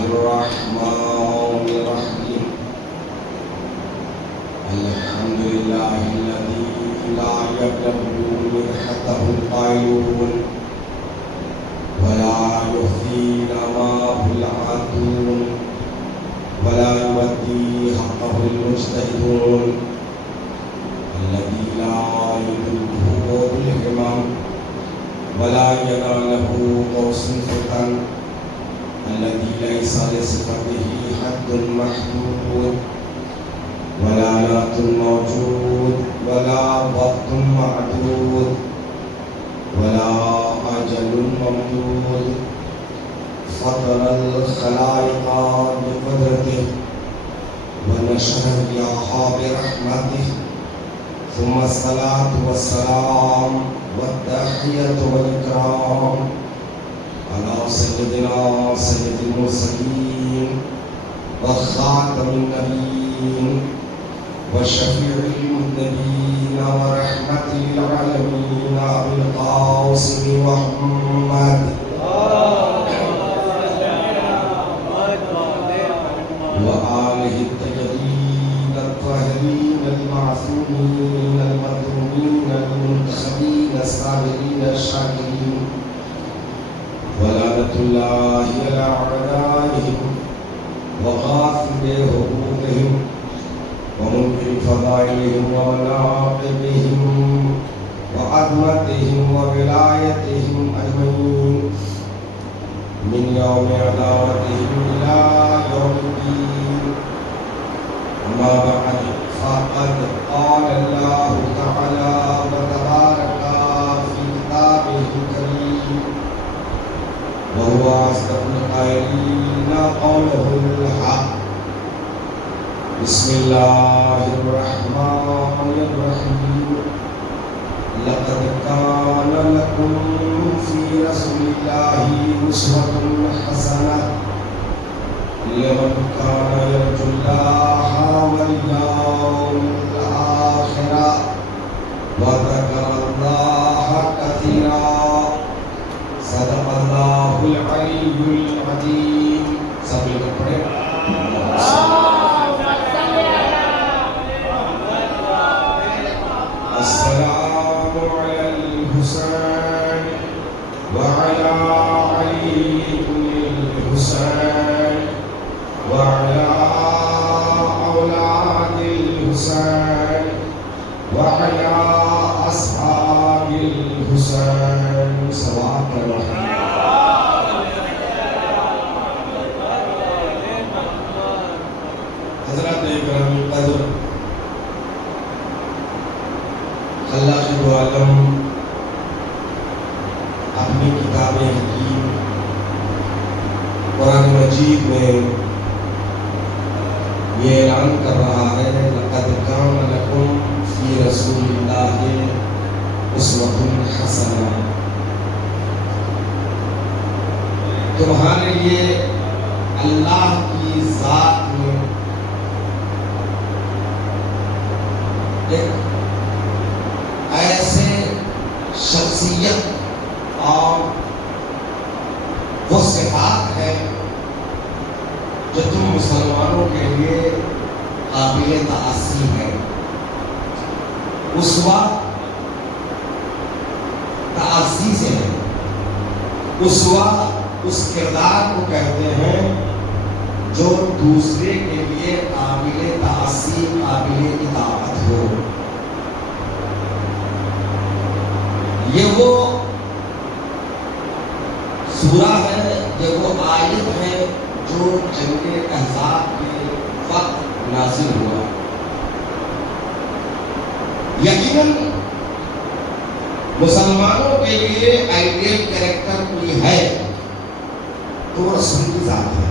الرحمن الرحيم الحمد لله الذي لا يبلغ مدحته القائلون ولا يحصي نعماه العادون ولا يؤدي حقه المجتهدون الذي لا يدركه بالهمم ولا يناله قوس فتن الذي ليس لصفته حد محدود ولا نعت موجود ولا وقت معدود ولا أجل ممدود فطر الخلائق بقدرته ونشر الرياح برحمته ثم الصلاة والسلام والتحية والإكرام على سيدنا سيد المرسلين وخاتم النبيين وشفيع المذنبين ورحمة للعالمين أبي القاسم محمد وآله التجديد الطاهرين المعصومين المظلومين المنتخبين الصابرين الشاكرين ولعنة الله على أعدائهم وغاصب حقوقهم ومنكر فضائلهم ومناقبهم وعظمتهم وولايتهم أجمعين من يوم عداوتهم إلى يوم الدين. أما بعد فقد قال الله تعالى وتبارك في كتابه الكريم وهو أصدق القائلين قوله الحق. بسم الله الرحمن الرحيم. لقد كان لكم في رسول الله أسوة حسنة لمن كان يرجو الله واليوم الآخر وذكر الله كثيرا. صدق الله العلي العظيم. سبھی لوگ پڑھیں. السلام على الحسين وعلى علي بن الحسين وعلى أولاد الحسين وعلى أصحاب الحسين صلوات الله. حضرات اکرام قدر، اللہ کی دو عالم اپنی کتاب حکیم قرآن مجید میں یہ اعلان کر رہا ہے لقد کان لکم فی رسول اللہ اسوۃ حسنہ. تمہارے لیے اللہ کی ذات میں ایک ایسے شخصیت اور وہ صفات ہے جو تم مسلمانوں کے لیے قابل تأسی ہے. اسوہ تأسی سے ہے. اسوہ اس کردار کو کہتے ہیں جو دوسرے کے لیے قابل تأسی قابل اطاعت ہو. یہ وہ سورہ ہے، یہ وہ آیت ہے جو جنگ احزاب کے وقت نازل ہوا. یقیناً مسلمانوں کے لیے آئیڈیل کریکٹر کوئی ہے تو وہ رسول کی ذات ہے.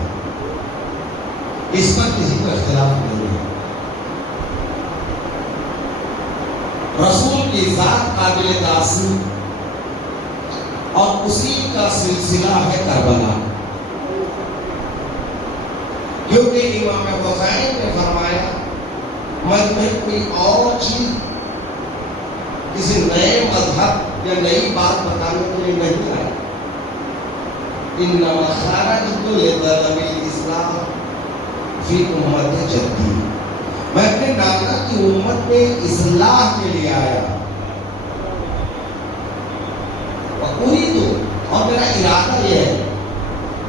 اس پر کسی کو اختلاف نہیں ہے. رسول کی ذات قابل تأسی اور اسی کا سلسلہ ہے کربلا. کیونکہ امام حسین نے فرمایا میں کوئی اور چیز کسی نئے مذہب یا نئی بات بتانے کے لیے نہیں آیا. انما خرجت لطلب الاسلام فی امت جدی، میں اپنے نانا کی امت میں اصلاح کے لیے آیا، وأريد، اور میرا ارادہ یہ ہے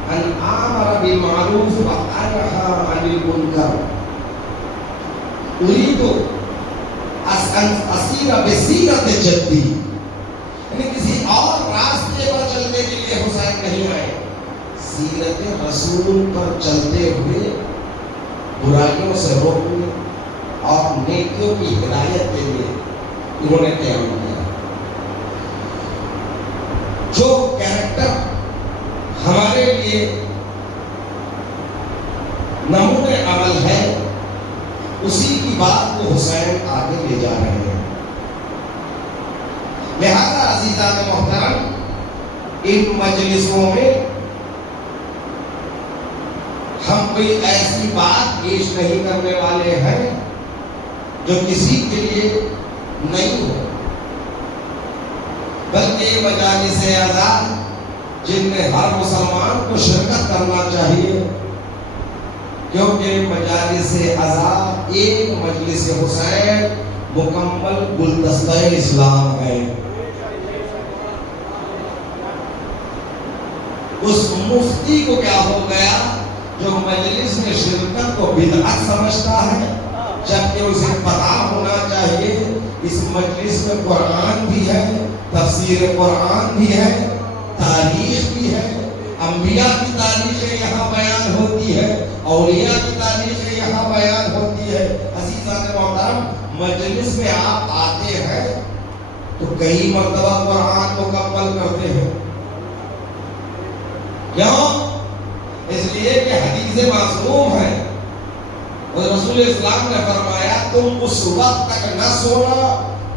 ان آمر بالمعروف وانہا عن المنکر، اريد ان اسیر بسیرت جدی، یعنی کسی اور راستے پر چلنے کے لیے حسین نہیں آئے، سیرت رسول پر چلتے ہوئے برائیوں سے روکنے اور نیکیوں کی ہدایت کے لیے انہوں نے قیام کیا۔ جو کیریکٹر ہمارے لیے نمونہ عمل ہے، اسی کی بات کو حسین آگے لے جا رہے ہیں۔ لہذا عزیزان محترم، ان مجلسوں میں ہم کوئی ایسی بات پیش نہیں کرنے والے ہیں جو کسی کے لیے نہیں ہو، بلکہ مجالس آزاد جن میں ہر مسلمان کو شرکت کرنا چاہیے، کیونکہ مجالس آزاد ایک مجلس حسین مکمل گلدستہ اسلام ہے۔ اس مفتی کو کیا ہو گیا جو مجلس میں شرکت کو بدعت سمجھتا ہے، جبکہ اسے پتا ہونا چاہیے اس مجلس میں قرآن بھی ہے، تفسیر قرآن بھی ہے، تاریخ بھی ہے، انبیاء کی تاریخیں یہاں بیان ہوتی ہے، اولیاء کی تاریخیں یہاں بیان ہوتی ہے۔ عزیزان محترم، مجلس میں آپ آتے ہیں تو کئی مرتبہ قرآن مکمل کرتے ہیں، کیوں؟ اس لیے کہ حدیث معصوم ہے، اور رسول اسلام نے فرمایا تم اس وقت تک نہ سونا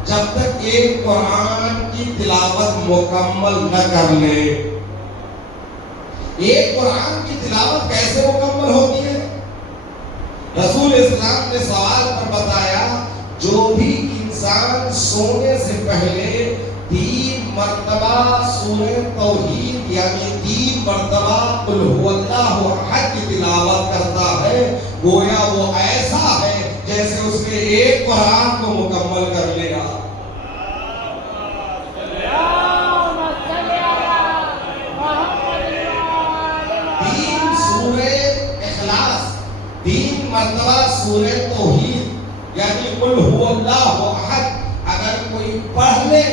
جب تک ایک قرآن کی تلاوت مکمل نہ کر لے۔ ایک قرآن کی تلاوت کیسے مکمل ہوتی ہے؟ رسول اسلام نے سوال پر بتایا، جو بھی انسان سونے سے پہلے 3 مرتبہ سورہ توحید یعنی 3 مرتبہ قل هو اللہ احد کی تلاوت کرتا ہے، گویا وہ ایسا ہے جیسے اس نے ایک قرآن کو مکمل کر لیا۔ 3 سورہ اخلاص، 3 مرتبہ سورہ توحید یعنی قل هو اللہ احد اگر کوئی پڑھ لے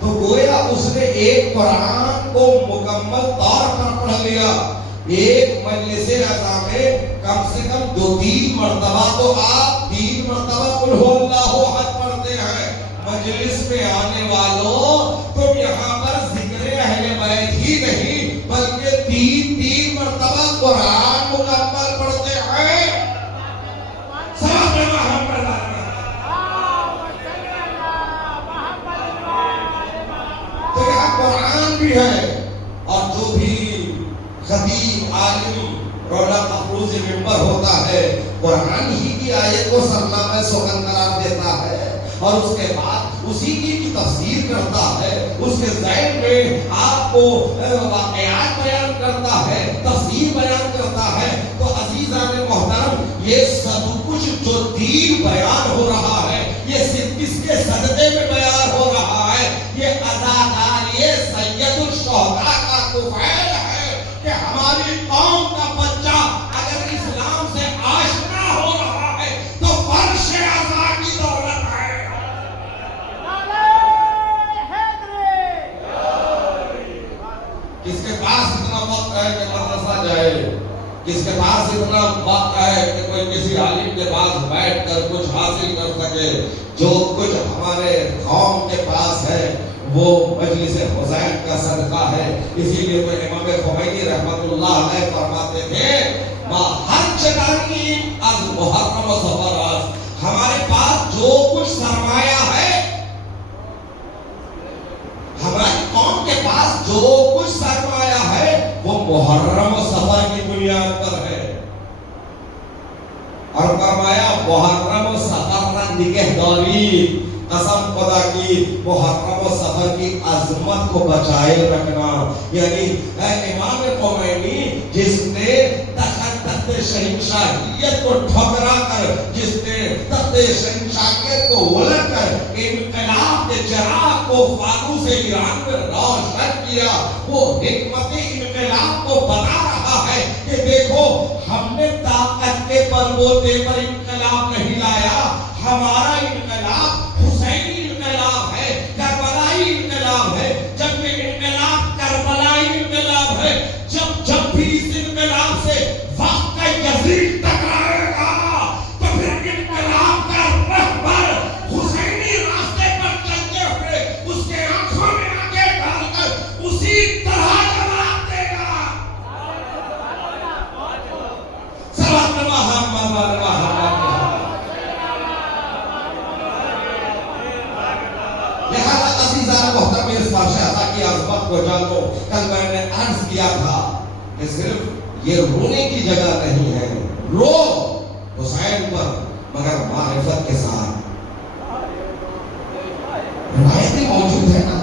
تو گویا اس نے ایک قرآن کو مکمل طور پر پڑھ لیا۔ ایک مجلس رضا میں کم سے کم 2-3 مرتبہ تو آپ 3 مرتبہ قل هو اللہ احد پڑھتے ہیں۔ مجلس میں آنے والوں، تم یہاں پر ذکر اہل بیت ہی نہیں بلکہ 3 مرتبہ قرآن مکمل پڑھتے ہیں۔ تو یہاں قرآن بھی ہے، اور جو بھی خطیب عالم رونق افروز ممبر ہوتا ہے قرآن ہی کی آیت کو سرنامہ سخن قرار دیتا ہے، اور اس کے بعد اسی کی تفسیر کرتا ہے، اس کے ذہن میں آپ کو واقعات بیان کرتا ہے، تفسیر بیان کرتا ہے۔ تو عزیزان محترم، یہ سب کچھ جو دین بیان ہو رہا ہے، یہ صرف کس کے صدقے میں بیان ہو رہا ہے؟ یہ اداکار یہ سید الشہداء کا طفیل ہے کہ ہماری قوم کا بچہ اگر اسلام سے آشنا ہو رہا ہے تو فرش عزا کی دولت ہے۔ کس کے پاس اتنا وقت ہے کہ مدرسہ جائے؟ کس کے پاس اتنا وقت ہے کہ کوئی کسی عالم کے پاس بیٹھ کر کچھ حاصل کر سکے؟ جو کچھ ہمارے قوم کے پاس ہے وہ مجلس حسین کا صدقہ ہے۔ اسی لیے تو امام خمینی رحمت اللہ علیہ فرماتے تھے، ما حجتانی از محرم و صفر از، ہمارے پاس جو کچھ سرمایہ ہے، ہماری قوم کے پاس جو کچھ سرمایہ ہے وہ محرم و صفر کی بنیاد پر ہے۔ اور فرمایا محرم و صفر نہ نگہداری، قسم خدا کی محرم و صفر کی عظمت کو بچائے رکھنا۔ یعنی امام خمینی جس نے تخت شہنشاہیت کو ٹھکرا کر، جس نے تخت شہنشاہیت کو الٹ کر انقلاب کے چراغ کو فانوس ایران میں روشن کیا، وہ حکمت انقلاب کو بتا رہا ہے کہ دیکھو ہم نے طاقت کے بلبوتے پر انقلاب نہیں لایا، ہمارا انقلاب حسینی انقلاب ہے، کربلائی انقلاب ہے۔ جب یہ انقلاب کربلائی انقلاب ہے، جب بھی اس انقلاب سے وقت کا یزید ٹکرائے گا تو پھر انقلاب کا رہبر حسینی راستے پر چلتے ہوئے اس کے آنکھوں میں آنکھیں ڈال کر اسی طرح جواب دے گا۔ لہذا عزیزان محترم اس بادشاہ کی عظمت کو جانو۔ کل میں نے عرض کیا تھا کہ صرف یہ رونے کی جگہ نہیں ہے، رو حسین پر مگر معرفت کے ساتھ۔ روایتیں موجود ہیں نا،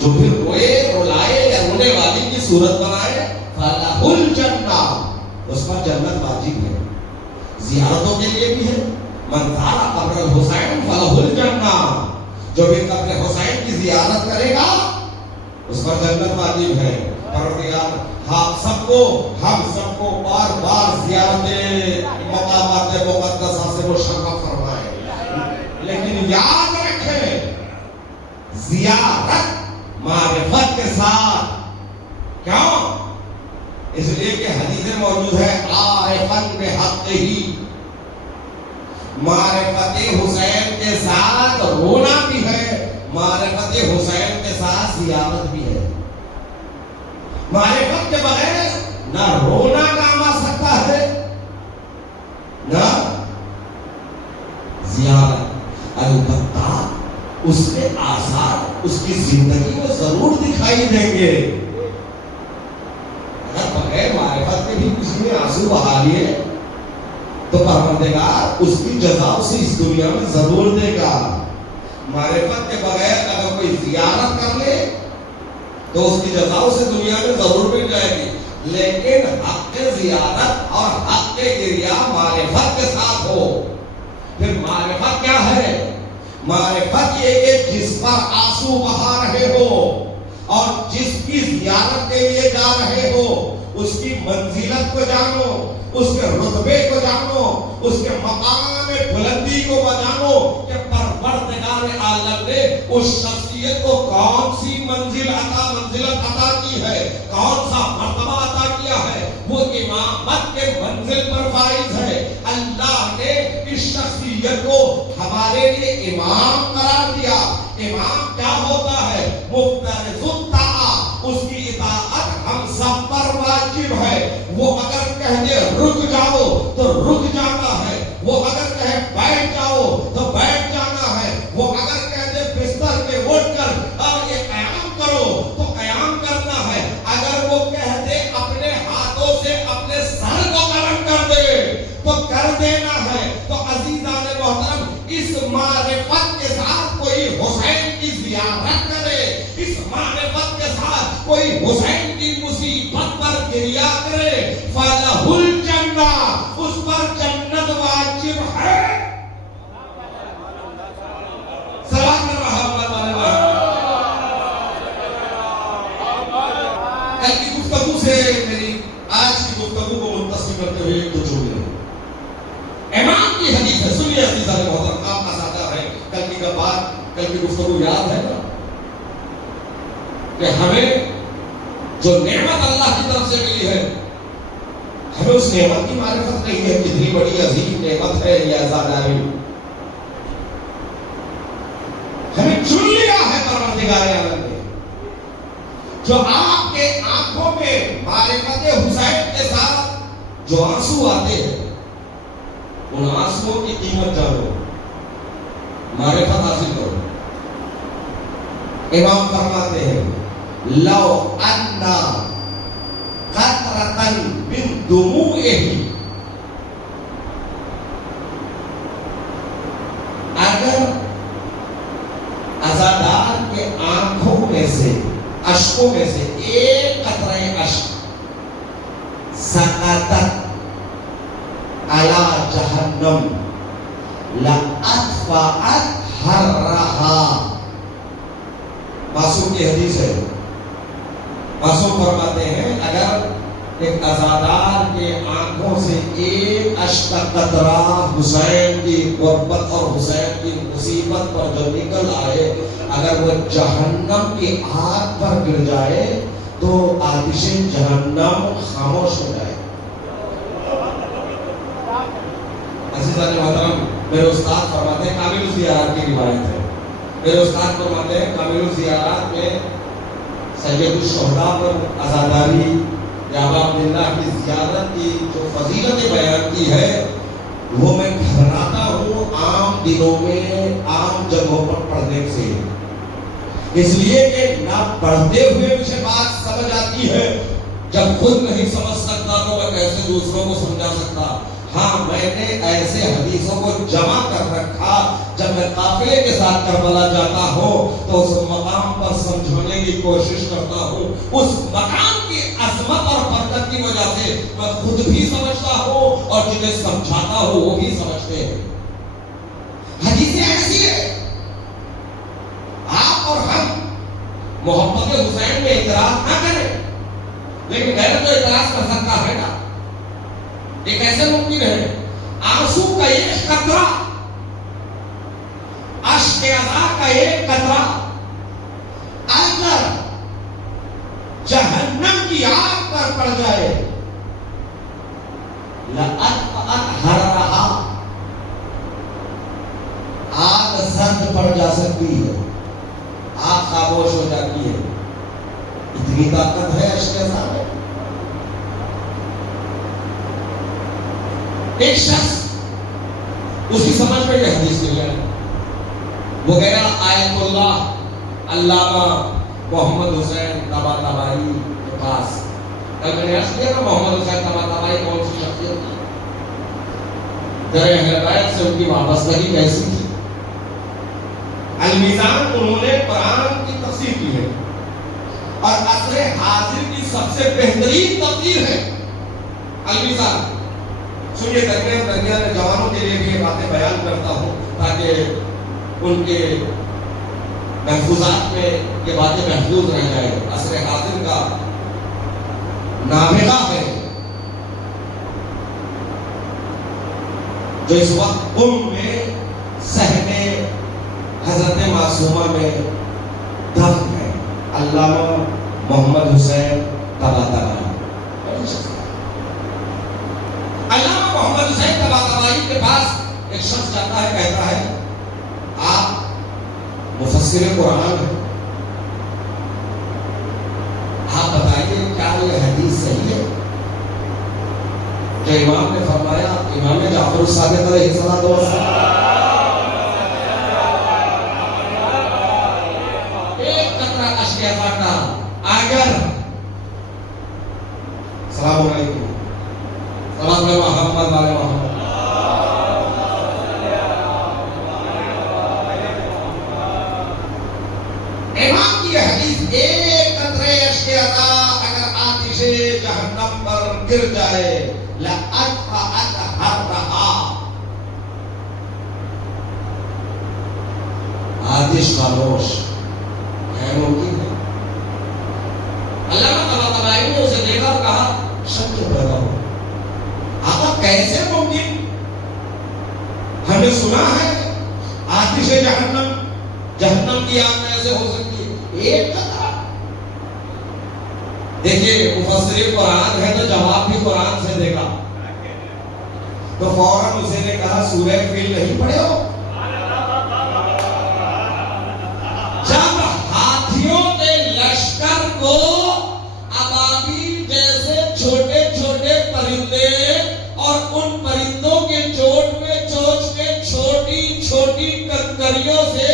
جو بھی روئے رلائے یا رونے والی کی صورت بنائے فَلَهُ الْجَنَّةُ، اس پر جنت واجب ہے، زیارتوں کے لیے بھی ہے۔ من زار قبر الحسین فَلَهُ الْجَنَّةُ، جو بھی قبر حسین کی زیارت کرے گا اس پر جنت واجب ہے۔ پروردگار ہم سب کو بار بار زیارت مقامات مقدسہ سے مشرف فرمائے، لیکن یاد رکھیں زیارت معرفت کے ساتھ۔ کیوں؟ اس لیے کہ حدیث موجود ہے عارفاً بحقہ، معرفت حسین کے ساتھ رونا بھی ہے، معرفت حسین کے ساتھ زیارت بھی ہے۔ معرفت کے بغیر نہ رونا کام آ سکتا ہے نہ زیارت، البتہ اس کے آثار اس کی زندگی میں ضرور دکھائی دیں گے۔ اگر بغیر معرفت کے بھی کسی نے آنسو بہا لیے تو پروردگار اس کی جزا اسے اس دنیا میں ضرور دے گا۔ معرفت کے بغیر اگر کوئی زیارت کر لے تو اس کی جزا اسے دنیا میں ضرور مل جائے گی، لیکن حق زیارت اور حق گریہ معرفت کے ساتھ ہو۔ پھر معرفت کیا ہے؟ معرفت یہ کہ جس پر آنسو بہا رہے ہو اور جس کی زیارت کے لیے جا رہے ہو اس کی منزلت کو جانو، اس کے رتبے کو جانو، اس کے مقام بلندی کو جانو کہ پروردگار عالم نے اس شخصیت کو کون سی منزلت عطا کی ہے، کون سا مرتبہ عطا کیا ہے۔ وہ امامت کے منزل پر فائز ہے۔ اللہ نے اس شخصیت کو ہمارے لیے امام قرار دیا۔ امام کیا ہوتا ہے؟ مفترض الطاعہ، اس کی اطاعت ہم سب پر واجب ہے۔ وہ اگر کہہ دے رک جاؤ تو رک جانا ہے، وہ اگر کہے بیٹھ جاؤ تو بیٹھ جانا ہے، وہ اگر کہہ دے بستر کے اٹھ کر اور یہ قیام کرو تو قیام کرنا ہے، اگر وہ کہہ دے اپنے ہاتھوں سے اپنے سر کو گرم کر دے تو کر دینا ہے۔ تو عزیزان محترم، اس معرفت کے ساتھ کوئی حسین کی زیارت کرے، اس معرفت کے ساتھ کوئی حسین کی مصیبت پر گریہ کرے، فَلَهُ الْجَنَّةُ، اس پر جنت واجب ہے۔ سلام کل کی گفتگو سے میری آج کی گفتگو کو متصل کرتے ہوئے ایک دو جملے امام کی حدیث ہے، سنیے عزیزان محترم، آپ اساتذہ ہیں، کل کی گفتگو یاد ہے نا کہ ہمیں جو نعمت اللہ کی طرف سے ملی ہے ہمیں اس نعمت کی معرفت نہیں ہے، کتنی بڑی عظیم نعمت ہے یہ عزاداری۔ ہمیں چن لیا ہے پروردگار عالم نے، جو آپ کے آنکھوں میں معرفت حسین کے ساتھ جو آنسو آتے ہیں ان آنسوؤں کی قیمت جانو، معرفت حاصل کرو۔ امام فرماتے ہیں لو انا قطرة من دموعه، اگر عزادار کے آنکھوں میں سے اشکوں میں سے ایک قطرہ اشک سقطت علی جہنم لأطفأت حرہا. معصوم کی حدیث ہے. معصوم فرماتے ہیں اگر ایک عزادار کے آنکھوں سے ایک اشک قطرہ حسین کی غربت اور حسین کی مصیبت پر جو نکل آئے، اگر وہ جہنم کی آگ پر گر جائے تو آتش جہنم خاموش ہو جائے. عزیزان محترم، میرے استاد فرماتے ہیں، کامل الزیارات کی روایت ہے، میرے استاد فرماتے ہیں کامل الزیارات میں سید الشہداء پر عزاداری یا ابا عبداللہ کی زیارت کی جو فضیلت بیان کی ہے وہ میں گھبراتا ہوں عام دنوں میں عام جگہوں پر پڑھنے سے، اس لیے کہ نہ پڑھتے ہوئے مجھے بات سمجھ آتی ہے. جب خود نہیں سمجھ سکتا تو میں کیسے دوسروں کو سمجھا سکتا. ہاں، میں نے ایسے حدیثوں کو جمع کر رکھا، جب میں قافلے کے ساتھ کربلا جاتا ہوں تو اس مقام پر سمجھانے کی کوشش کرتا ہوں. اس مقام کی عظمت اور برکت کی وجہ سے میں خود بھی سمجھتا ہوں اور جنہیں سمجھاتا ہوں وہ بھی سمجھتے ہیں. حدیثیں ایسی ہے، آپ اور ہم محبت حسین میں اعتراض نہ کریں، لیکن غیرت تو اعتراض کر سکتا ہے نا. یہ کیسے ممکن ہے؟ آنسو کا ایک قطرہ، اشک عزا کا ایک قطرہ اگر جہنم کی آگ پر پڑ جائے لأطفأت حرہا، آگ سرد پڑ جا سکتی ہے، آگ خاموش ہو جاتی ہے. اتنی طاقت ہے اشک عزا میں. ایک شخص اس کی سمجھ میں یہ حدیث نہیں آئی، وہ گیا آیت اللہ علامہ محمد حسین طباطبائی کے پاس. کل میں نے عرض کیا کہ محمد حسین طباطبائی کون سی شخصیت تھی، در اہل بیت سے ان کی وابستگی کیسی تھی. المیزان انہوں نے قرآن کی تفسیر کی ہے اور عصر حاضر کی سب سے بہترین تفسیر ہے المیزان. سنیے، درمیان میں جوانوں کے لیے بھی یہ باتیں بیان کرتا ہوں تاکہ ان کے محفوظات میں یہ باتیں محفوظ رہ جائے. عصر حاضر کا نابغہ ہے جو اس وقت قم میں صحن حضرت معصومہ میں دفن ہے، علامہ محمد حسین طباطبائی. علامہ محمد حسین طباطبائی کے پاس ایک شخص جاتا ہے، کہتا ہے آپ مفسر قرآن ہیں، آپ بتائیے کیا یہ حدیث صحیح ہے کہ امام نے فرمایا، امام جعفر الصادق علیہ السلام ایک قطرہ اشک عزا کا اگر السلام علیکم محمد والے محمد امام کی حدیث ایک قطرے اشک عزا اگر آتش جہنم پر گر جائے لأطفأت حرہا، آتش خاموش ہے. ممکن ہے؟ علامہ طباطبائی نے اسے دیکھا اور کہا شک پیدا ہو، آقا کیسے ممکن؟ ہم نے سنا ہے آتش جہنم کی آگ کیسے ہو سکتی ہے؟ ایک قطرہ. دیکھیے، مفسر قرآن ہے تو جواب بھی قرآن سے دے گا. تو فوراً اسے نے کہا سورہ فیل نہیں پڑھے ہو؟ جب ہاتھیوں کے لشکر کو ابابیل جیسے چھوٹے چھوٹے پرندے اور ان پرندوں کے چوٹ میں چوچ میں چھوٹی چھوٹی کنکریوں سے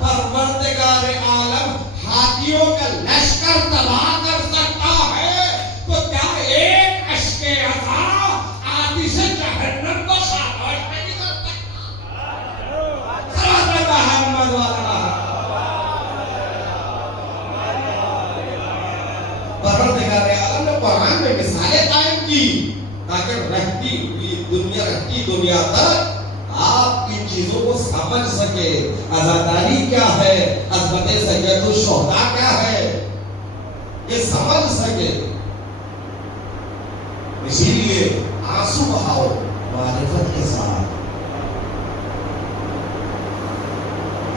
پروردگار عالم ہاتھیوں کا لشکر تباہ کر سکتا ہے، تو کیا ایک اشک عزا آتش جہنم کو خاموش نہیں کر سکتا؟ محمد والا پروردگار عالم نے قرآن میں مثالیں قائم کی تاکہ رہتی دنیا تک آپ ان چیزوں کو سمجھ سکے. عزاداری کیا ہے, عظمت سید الشہداء کیا ہے, یہ سمجھ سکے. اسی لیے آنسو بہاؤ معرفت کے ساتھ.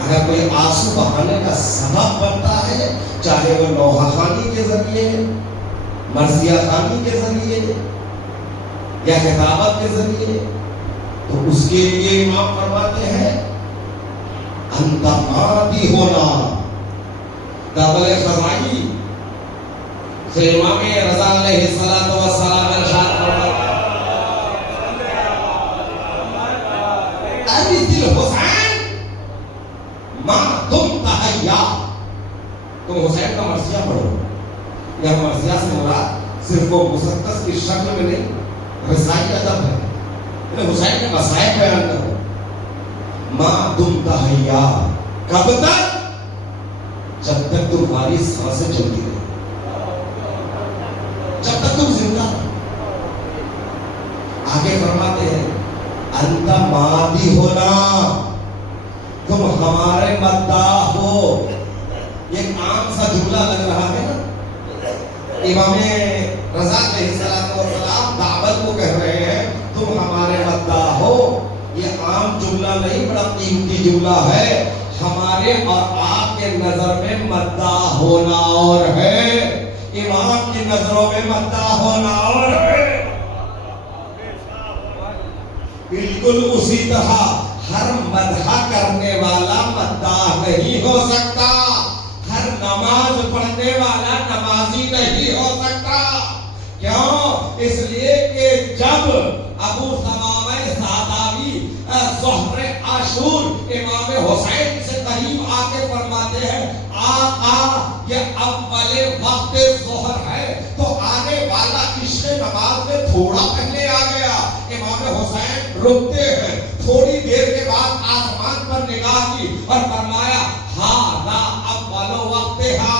اگر کوئی آنسو بہانے کا سبب بنتا ہے, چاہے وہ نوحہ خوانی کے ذریعے, مرثیہ خوانی کے ذریعے یا خطابت کے ذریعے, تو اس کے لیے امام فرماتے ہیں انت مادی ہونا. دابل خزائی سے امام رضا علیہ السلام ارشاد فرماتے ہیں ارث الحسین ما دمت حیا. تم حسین کا مرثیہ پڑھو. یہ مرثیہ سے مراد صرف وہ مسدس کی شکل میں نہیں, رسائی ادب ہے. حسین کے مسائل بیان کرو. ما دمت حیا, کب تک؟ جب تک تمہاری سانسیں چلتی رہے, جب تک تم زندہ. آگے فرماتے ہیں انت مادی ہونا, تم ہمارے مداح ہو. یہ ایک عام سا جملہ لگ رہا ہے نا. امام رضا علیہ السلام دعوت کو کہہ رہے ہیں تم ہمارے مداح ہو. یہ عام جملہ نہیں, بڑا قیمتی جملہ ہے. ہمارے اور آپ کے نظر میں مداح ہونا اور ہے, امام کی نظروں میں مداح ہونا اور ہے. بالکل اسی طرح ہر مدح کرنے والا مداح نہیں ہو سکتا, ہر نماز پڑھنے والا نمازی نہیں ہو سکتا. کیوں؟ اس لیے کہ جب ابو ثمامہ سعداوی ظہر عاشور امام حسین سے قریب آ کے فرماتے ہیں آقا یہ اول وقت ظہر ہے, تو آنے والا عشق نماز میں تھوڑا پہلے آ گیا. امام حسین رکتے ہیں, تھوڑی دیر کے بعد آسمان پر نگاہ کی اور فرمایا ہاذا اول وقتھا,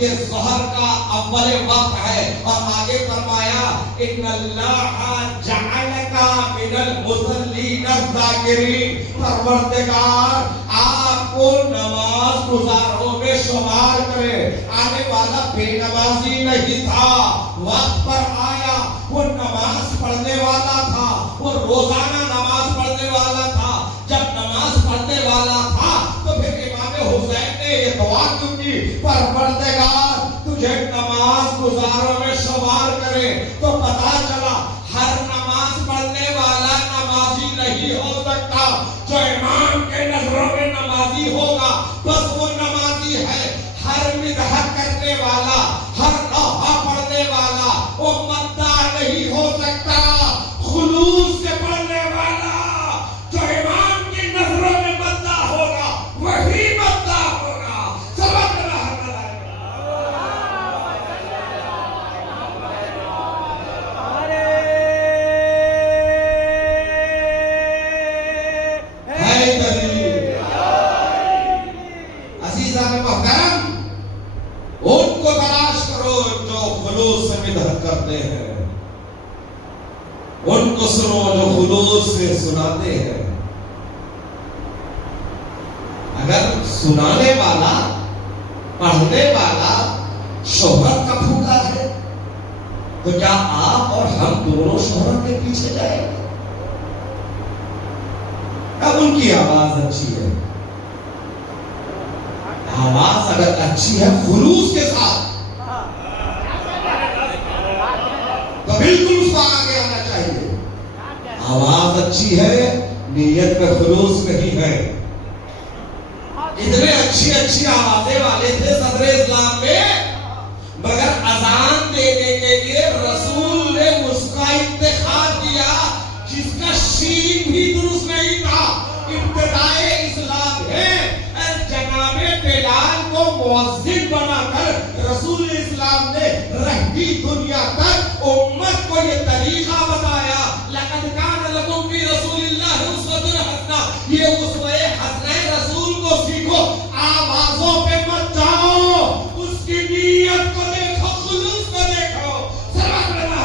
یہ ظہر کا اول وقت ہے. اور آگے فرمایا ان اللہ جعلک من المصلین الذاکرین, پروردگار آپ کو نماز گزاروں میں شمار کرے. آنے والا بے نمازی نہیں تھا, وقت پر آیا, وہ نماز پڑھنے والا تھا, وہ روزانہ نماز پڑھنے والا تھا. جب نماز پڑھنے والا تھا تو پھر امام حسین نے یہ دعا کیوں کی, پروردگار تجھے نماز گزاروں میں شمار کرے. تو پتا چلا ہر نماز پڑھنے والا نمازی نہیں ہو سکتا. جو امام کے نظروں میں نمازی ہوگا بس وہ نمازی ہے. ہر مدح کرنے والا, ہر نوحہ پڑھنے والا وہ مداح نہیں ہو سکتا. خلوص سے پڑھنے والا جو امام کی نظروں میں مداح ہوگا وہی مداح ہوگا. سبق رہا کرتے ہیں, ان کو سنو جو خلوص سے سناتے ہیں. اگر سنانے والا, پڑھنے والا شہرت کا بھوکا ہے تو کیا آپ اور ہم دونوں شہرت کے پیچھے جائیں گے؟ اب ان کی آواز اچھی ہے, آواز اگر اچھی ہے خلوص کے ساتھ تو بالکل اس کو آگے آنا چاہیے. آواز اچھی ہے, نیت میں خلوص نہیں ہے. اتنے اچھی آوازیں والے تھے صدر اسلام میں, مگر اذان دینے کے لیے رسول نے اس کا انتخاب کیا جس کا شین بھی درست نہیں تھا. ابتدائے اسلام ہے, جناب بلال کو مؤذن بنا کر رسول اسلام نے رہتی دنیا تک امت کو یہ طریقہ بتایا. لقد کان لکم فی رسول اللہ اسوۃ حسنہ, یہ اسوہ حسنہ رسول کو سیکھو, آوازوں پہ مت جاؤ, اس کی نیت کو دیکھو, خلوص کو دیکھو. سبق رہا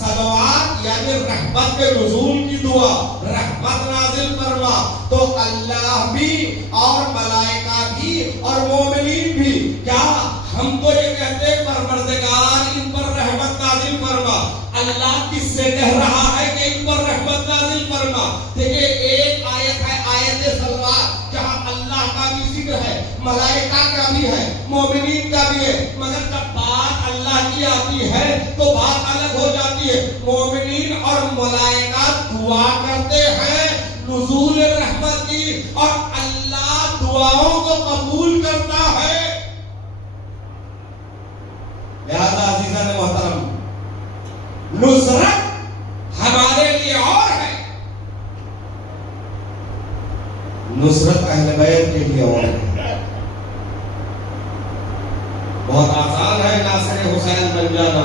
صلوات یعنی رحمت کے نزول کی دعا، رحمت نازل فرما، تو اللہ بھی اور ملائکہ بھی اور مومنین بھی، کیا ہم تو یہ کہتے ہیں پروردگار ان پر رحمت نازل فرما، اللہ کس سے کہہ رہا ہے کہ ان پر رحمت نازل فرما؟ دیکھیں ایک آیت ہے آیت صلوات، جہاں اللہ کا بھی ذکر ہے، ملائکہ کا بھی ہے، مومنین کا بھی ہے، مگر جب بات اللہ کی آتی ہے تو بات الگ ہو جاتی ہے۔ مومنین اور ملائکہ دعا کرتے ہیں نزول رحمت کی، اور اللہ دعاؤں کو قبول کرتا ہے۔ لہذا عزیزان محترم، نصرت ہمارے لیے اور ہے، نصرت اہل بیت کے لیے اور ہے۔ بہت آسان ہے ناصر حسین بن جانا،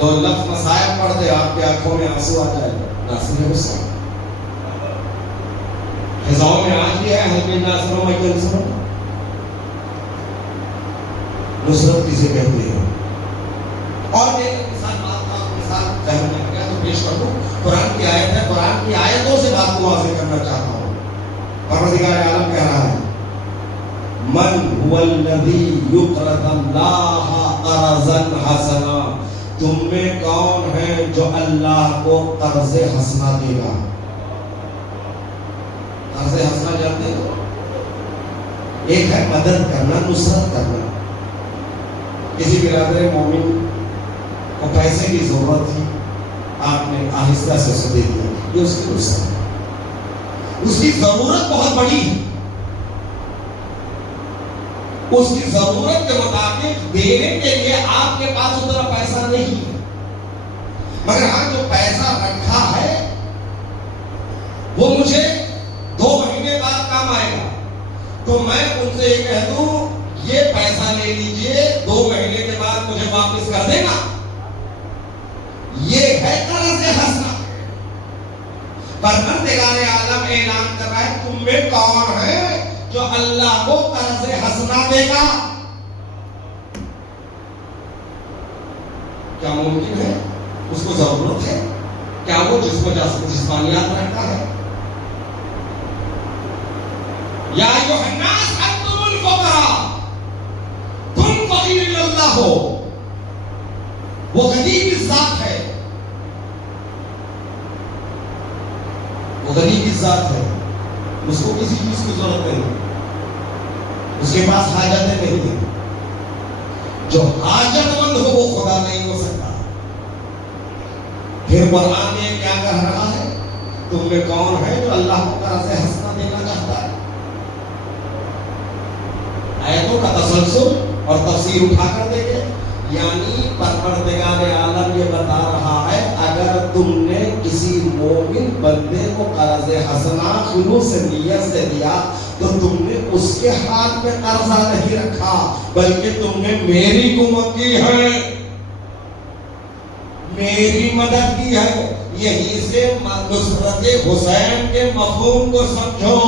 دو لفظ مصائب پڑھ دے آپ کی آنکھوں میں آنسو آ جائے، ناصر حسین۔ فضاؤں میں آج بھی ہے اہل ناصر و مجنصر، نصرت کسے کہتے ہیں؟ اور ایک مثال ذہن میں آ گیا تو پیش کر دوں، قرآن کی آیت ہے، قرآن کی آیتوں سے بات کو واضح کرنا چاہتا ہوں۔ پروردگار عالم کہہ رہا ہے من هو الذی یقرض اللہ قرضا حسنا، تم میں کون ہے جو اللہ کو قرض حسنا دے گا؟ قرض حسنا جانتے ہو؟ ایک ہے مدد کرنا، نصرت کرنا۔ کسی برادر مومن کو پیسے کی ضرورت تھی، آپ نے آہستہ سے اسے دے دیا، یہ اس کی نصرت ہے۔ اس کی ضرورت بہت بڑی ہے، اس کی ضرورت کے مطابق دینے کے لیے آپ کے پاس اتنا پیسہ نہیں ہے، مگر ہاں جو پیسہ رکھا ہے وہ مجھے 2 مہینے بعد کام آئے گا، تو میں ان سے یہ کہہ دوں یہ پیسہ لے لیجئے، 2 مہینے کے بعد مجھے واپس کر دینا، یہ ہے قرض حسنا۔ پروردگار عالم اعلان کر رہا ہے تم میں کون ہے جو اللہ کو قرض حسنا دے گا؟ کیا ممکن ہے؟ اس کو ضرورت ہے؟ کیا وہ جسمانیات رکھتا ہے؟ یا ایھا الناس انتم الفقراء، تم فقیر اللہ ہو، وہ غنی کی ذات ہے، وہ غنی کی ذات ہے، اس کو کسی چیز کی ضرورت نہیں، اس کے پاس حاجتیں نہیں ہیں، جو حاجت مند ہو وہ خدا نہیں ہو سکتا۔ پھر قرآن نے کیا کہہ رہا ہے؟ تم میں کون ہے جو اللہ کو قرض حسنا دینا چاہتا ہے؟ آیتوں کا تسلسل اور تفسیر اٹھا کر دیکھیں، یعنی پروردگار عالم یہ بتا رہا ہے اگر تم نے کسی مومن بندے کو قرض حسنا خلوص نیت سے دیا تو تم نے اس کے ہاتھ میں قرضہ نہیں رکھا، بلکہ تم نے میری قوت کی ہے، میری مدد کی ہے۔ یہی سے نصرت حسین کے مفہوم کو سمجھو۔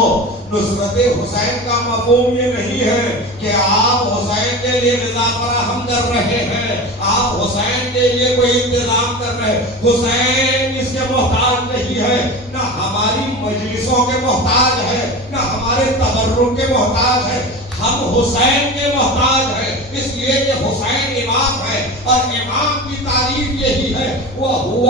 نصرت حسین کا مفہوم یہ نہیں ہے کہ آپ حسین کے لیے غذا فراہم کر رہے ہیں، آپ حسین کے لیے کوئی انتظام کر رہے ہیں۔ حسین اس کے محتاج نہیں ہے، نہ ہماری مجلسوں کے محتاج ہے، نہ ہمارے تبرک کے محتاج ہے، ہم حسین کے محتاج ہیں، اس لیے کہ حسین امام ہے، اور امام کی تعریف یہی ہے وَهُوَ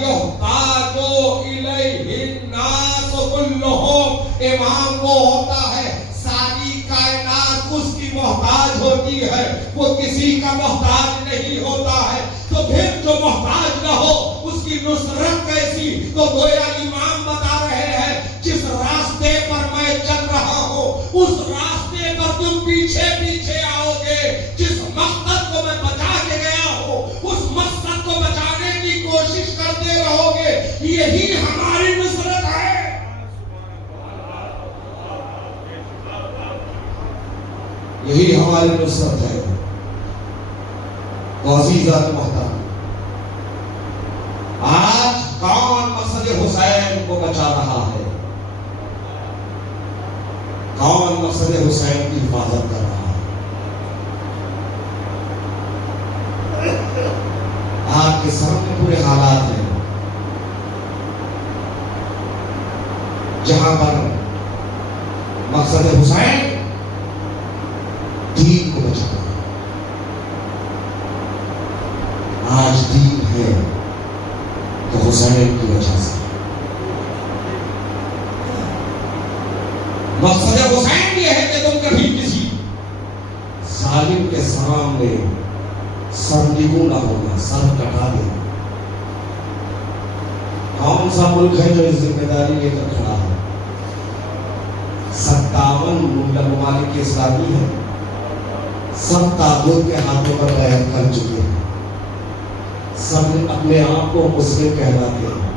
يُحْتَاجُ إِلَيْهِ النَّاسُ كُلُّهُمْ، امام وہ ہوتا ہے ساری کائنات اس کی محتاج ہوتی ہے، وہ کسی کا محتاج نہیں ہوتا ہے۔ تو پھر جو محتاج نہ ہو اس کی نصرت کیسی؟ تو گویا امام بتا رہے ہیں جس راستے پر میں چل رہا ہوں اس راستے پر تم پیچھے پیچھے آؤ گے، جس مقصد کو میں بچا کے گیا ہوں اس مقصد کو بچانے کی کوشش کرتے رہو گے، یہی ہماری نصرت ہے۔ یہی ہماری نصرت ہے۔ عزیزان محترم، آج کون مقصد حسین کو بچا رہا ہے؟ کون مقصد حسین کی حفاظت کر رہا ہے؟ آپ کے سامنے پورے حالات ہیں جہاں پر مقصد حسین دین کو بچانا. آج دین ہے تو حسین کی وجہ سے. مقصد حسین یہ ہے کہ تم کبھی کسی ظالم کے سامنے سرنگو نہ ہوگا, سر کٹا دینا. کون سا ملک ہے جو اس ذمہ داری لے کر کھڑا ہے؟ 57 ممالک اسلامی ہے, سب تاغوت کے ہاتھوں پر بیعت کر چکے ہیں, سب اپنے آپ کو مسلم کہلاتے ہیں.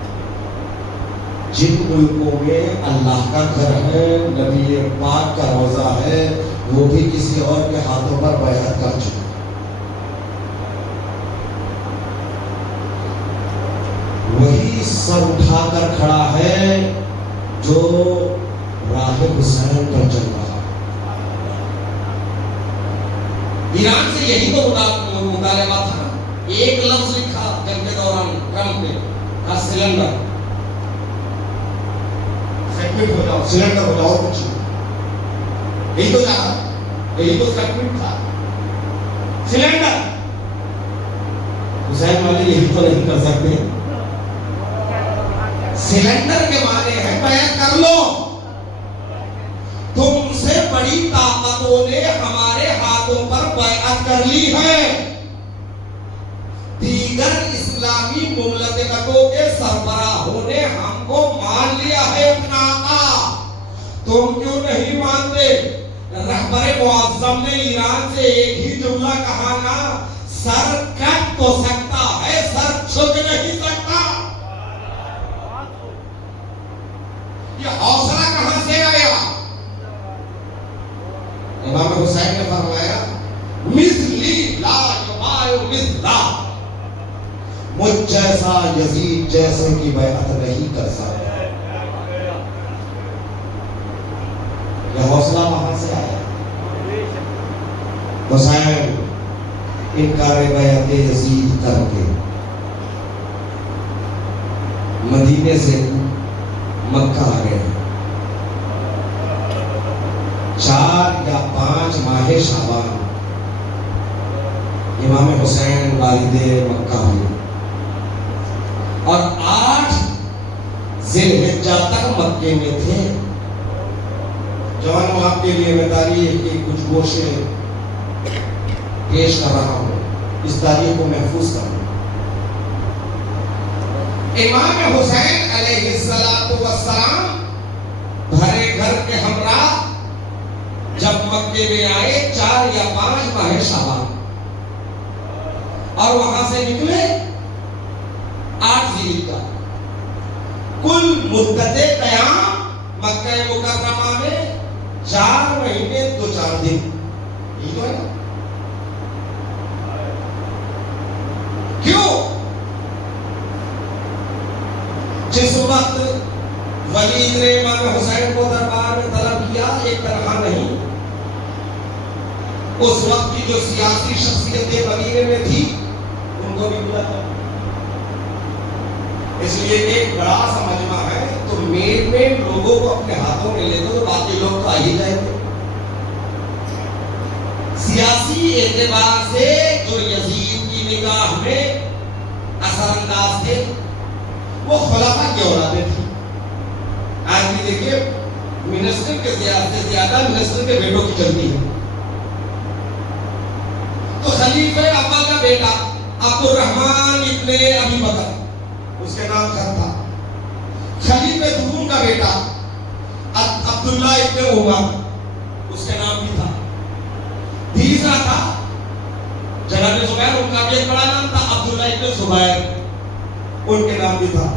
جن ملکوں میں اللہ کا گھر ہے, نبی پاک کا روضہ ہے, وہ بھی کسی اور کے ہاتھوں پر بیعت کر چکے ہیں. وہی سر اٹھا کر کھڑا ہے جو راہ حسین پر چل رہا ہے. ایران سے یہی تو مطالبہ تھا. ایک لفظ لکھا جنگ کے دوران ٹرمپ نے, کہا سلنڈر, سیگمنٹ ہو جاؤ, سلنڈر ہو جاؤ, کچھ یہی تو چاہا, یہی تو سیگمنٹ تھا, سلنڈر. حسین والے یہی تو نہیں کر سکتے. سلنڈر کے معنی ہے بیعت کر لو. تم سے بڑی طاقتوں نے ہمارے ہاتھوں پر بیعت کر لی ہے. دیگر اسلامی مملکتوں کے سربراہوں نے ہم کو مان لیا ہے اپنا آقا. تم کیوں نہیں مانتے؟ رہبر معظم نے ایران سے ایک ہی جملہ کہا نا, سر کٹ تو سکتا ہے, سر جھک نہیں سکتا. یہ حوصلہ کہاں سے آیا؟ امام حسین نے فرمایا مثلی لا یبایع مثلا, مجھ جیسا یزید جیسے کی بیعت نہیں کر سکتا. یہ حوصلہ وہاں سے آیا. حسین انکار بیعت یزید کر کے مدینے سے مکہ آ گئے. 4 یا 5 ماہ شعبان امام حسین والد مکہ ہوئے اور 8 ذی الحجہ تک مکے میں تھے. جوانوں, آپ کے لیے میں تاریخ کی کچھ گوشے پیش کر رہا ہوں, اس تاریخ کو محفوظ کروں. امام حسین علیہ السلام بھرے گھر کے ہمراہ جب مکے میں آئے 4 یا 5 ماہ شعبان, اور وہاں سے نکلے 8 ذی الحجہ. کل مدت قیام مکہ مکرمہ میں 4 مہینے 2-4 دن. یہ تو ہے نا. کیوں؟ جس وقت ولید نے امام حسین کو دربار میں طلب کیا, ایک طرح نہیں, اس وقت کی جو سیاسی شخصیتیں مدینے میں تھی ان کو بھی بلایا. اس لیے ایک بڑا سا مجمع ہے تو مین لوگوں کو اپنے ہاتھوں میں لے دو, تو باقی لوگ تو آ ہی جائیں گے. سیاسی اعتبار سے جو یزید کی نگاہ میں اثر انداز تھے وہ خلافہ کی اولادیں تھیں. آج بھی دیکھیے منسٹر کے زیادہ منسٹر کے بیٹوں کی چلتی ہے. تو خلیفہ اول کا بیٹا عبد الرحمن ابن ابی بکر, اس کے نام خط تھا. خلیفہ دوم کا بیٹا عبداللہ ابن عمر, اس کے نام بھی تھا. تیسرا تھا جناب زبیر, ان کا بھی ایک بڑا نام تھا عبداللہ ابن زبیر, ان کے نام بھی تھا.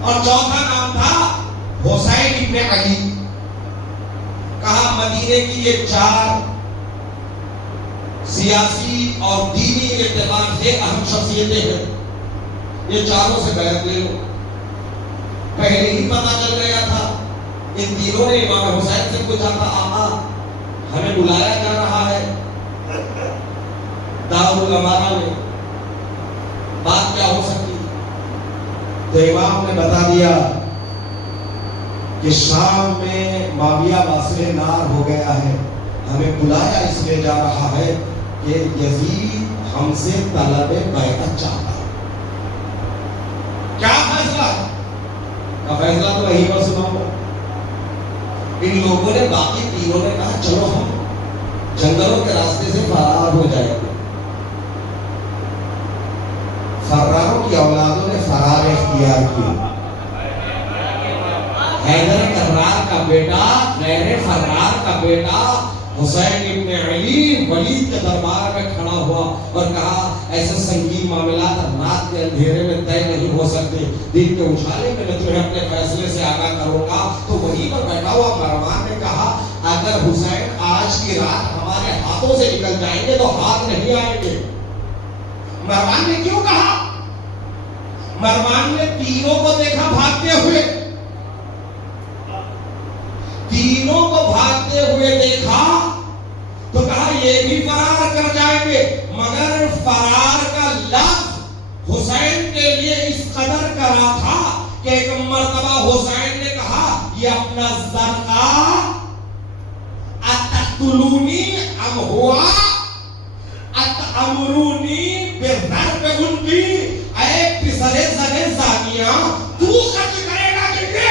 اور چوتھا نام تھا حسین ابن علی. کہا مدینے کی یہ 4 سیاسی اور دینی اعتبار سے اہم شخصیتیں ہیں, یہ چاروں سے بیعت لے لو. پہلے ہی پتا چل گیا تھا, ان تینوں نے امام حسین سے پوچھا تھا, آقا ہمیں بلایا جا رہا ہے دار الامارہ میں, بات کیا ہو سکتی؟ تو امام نے بتا دیا کہ شام میں معاویہ واصل نار ہو گیا ہے، ہمیں بلایا اس لیے جا رہا ہے کہ یزید ہم سے طلب بیعت چاہتا ہے۔ کیا فیصلہ ہے؟ کا فیصلہ تو وہی پر سناؤں۔ ان لوگوں نے باقی تینوں نے کہا چلو ہم جنگلوں کے راستے سے فرار ہو جائیں گے۔ فراروں کی اولادوں نے فرار اختیار کیا۔ حیدر کرار کا بیٹا، غیر فرار کا بیٹا حسین ابن علی ولید کے دربار میں کھڑا ہوا اور کہا ایسے سنگین معاملات رات کے اندھیرے میں طے نہیں ہو سکتے، دن کے اجالے میں میں تمہیں اپنے فیصلے سے آگاہ کروں گا۔ تو وہیں پر بیٹھا ہوا مروان نے کہا اگر حسین آج کی رات ہمارے ہاتھوں سے نکل جائیں گے تو ہاتھ نہیں آئیں گے۔ مروان نے کیوں کہا؟ مروان نے تینوں کو دیکھا بھاگتے ہوئے، تینوں کو بھاگتے ہوئے دیکھا تو کہا یہ بھی فرار کر جائیں گے، مگر فرار کا لفظ حسین کے لیے اس قدر کرا تھا کہ ایک مرتبہ حسین نے کہا یہ اپنا زرقا اتقتلونی ام ہوا اتامرونی بضرب انکی، اے پسرے زنے زانیہ تو قتل کرے گا کہ یہ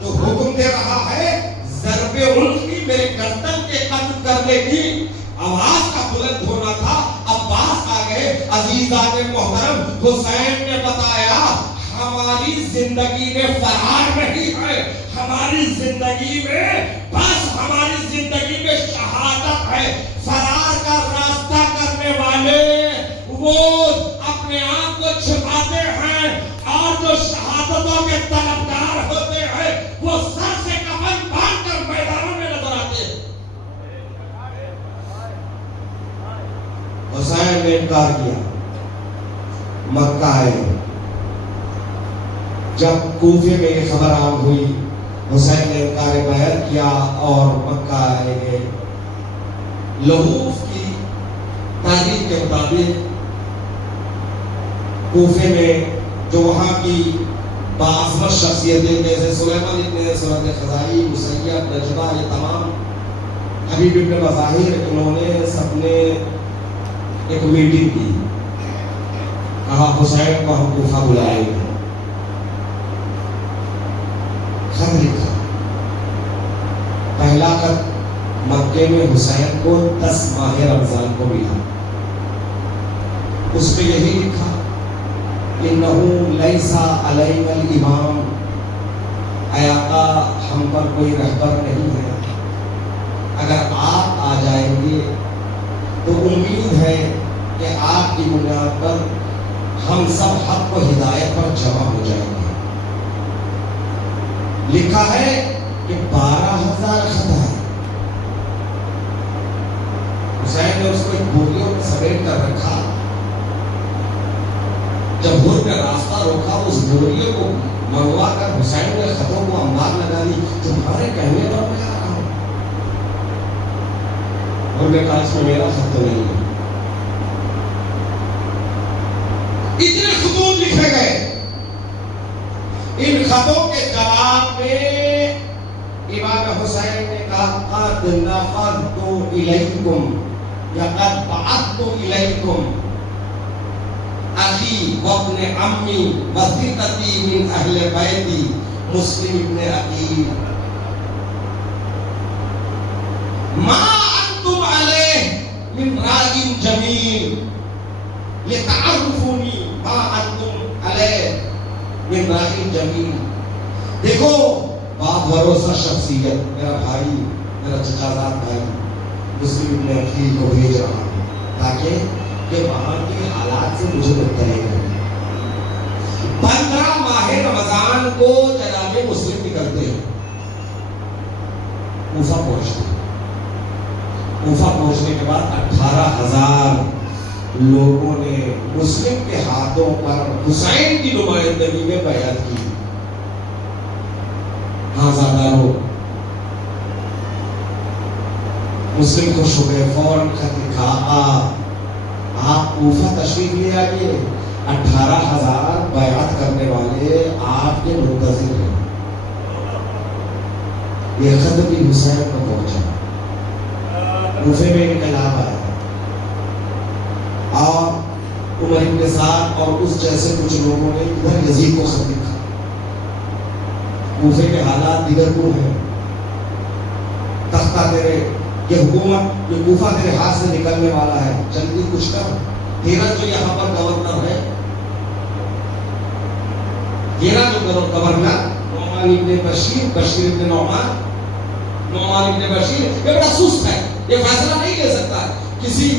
تو حکم دے رہا ہے ضرب انکی میرے گردن کے قتل کرنے کی آواز کا بلند ہونا تھا۔ عباس آ گئے، عزیزان محترم حسین نے بتایا ہماری زندگی میں فرار نہیں ہے، ہماری زندگی میں بس ہماری زندگی میں شہادت ہے۔ فرار کا راستہ کرنے والے وہ اپنے آپ کو چھپاتے ہیں اور جو شہادتوں کے طلبگار ہوتے ہیں وہ سر سے کفن باندھ کر میدانوں میں نظر آتے ہیں۔ حسین نے انکار کیا، مکہ آئے۔ جب کوفے میں یہ خبر عام ہوئی حسین نے انکار بیعت کیا اور مکہ آئے گئے۔ لحوف کی تاریخ کے مطابق کوفے میں جو وہاں کی باعظمت شخصیتیں جیسے سلیمان ابن سورت خزائی، مسیب، نجدہ، یہ تمام حبیب ابن مظاہر، انہوں نے سب نے ایک میٹنگ کی، کہا حسین کو ہم کوفہ بلائیں گے۔ خط لکھا، پہلا خط مکے میں حسین کو 10 ماہ رمضان کو ملا، اس میں یہی لکھا انہو لیسا علینا الامام، اے آقا ہم پر کوئی رہبر نہیں ہے، اگر آپ آ جائیں گے تو امید ہے کہ آپ کی بنیاد پر ہم سب حق و ہدایت پر جمع ہو جائیں گے۔ لکھا ہے کہ 12,000 خط ہے۔ حسین نے اس کو ایک بوریوں میں سمیٹ کر رکھا، جب ہر نے راستہ روکا اس بوریوں کو منگوا کر حسین نے خطوں کو انبار لگا دی، تمہارے کہنے پر میں آ رہا ہوں۔ اور نے کہا اس میں میرا خط تو نہیں ہے۔ اتنے خطوط لکھے گئے، ان خطوں کے جواب میں امام حسین نے کہا قد نفذت الیکم یا قد بعثت الیکم اخی وابن عمی وثقتی من اہل بیتی مسلم ابن عقیل ما انتم علیہ من راج جمیل لتعرفونی ما انتم علیہ من راج جمیل۔ دیکھو بات بھروسہ شخصیت، میرا بھائی، میرا چچا زاد بھائی مسلم ابن عقیل کو بھیج رہا ہوں تاکہ کہ وہاں کے حالات سے مجھے مطلع کریں۔ 15 ماہ رمضان کو جناب مسلم نکلتے ہیں، کوفہ پہنچتے ہیں۔ کوفہ پہنچنے کے بعد 18,000 لوگوں نے مسلم کے ہاتھوں پر حسین کی نمائندگی میں بیعت کی۔ ہاں زیادہ لوگ مسلم خوش ہو گئے، فوراً خط لکھا آپ کوفہ تشریف لے آئیے، 18,000 بیعت کرنے والے آپ کے منتظر ہیں۔ یہ خط بھی حسین کو پہنچا، کوفے میں انقلاب آیا اور عمر بن سعد اور اس جیسے کچھ لوگوں نے ادھر یزید کو خط لکھا، کوفے کے حالات دیگر کو ہیں، تختہ تیرے، یہ حکومت، یہ کوفہ تیرے ہاتھ سے نکلنے والا ہے، جلدی کچھ کر۔ تیرا جو یہاں پر گورنر ہے، تیرا جو گورنر نعمان ابن بشیر، بشیر ابن نعمان، نعمان ابن بشیر، یہ بڑا سست ہے، یہ فیصلہ نہیں لے سکتا، کسی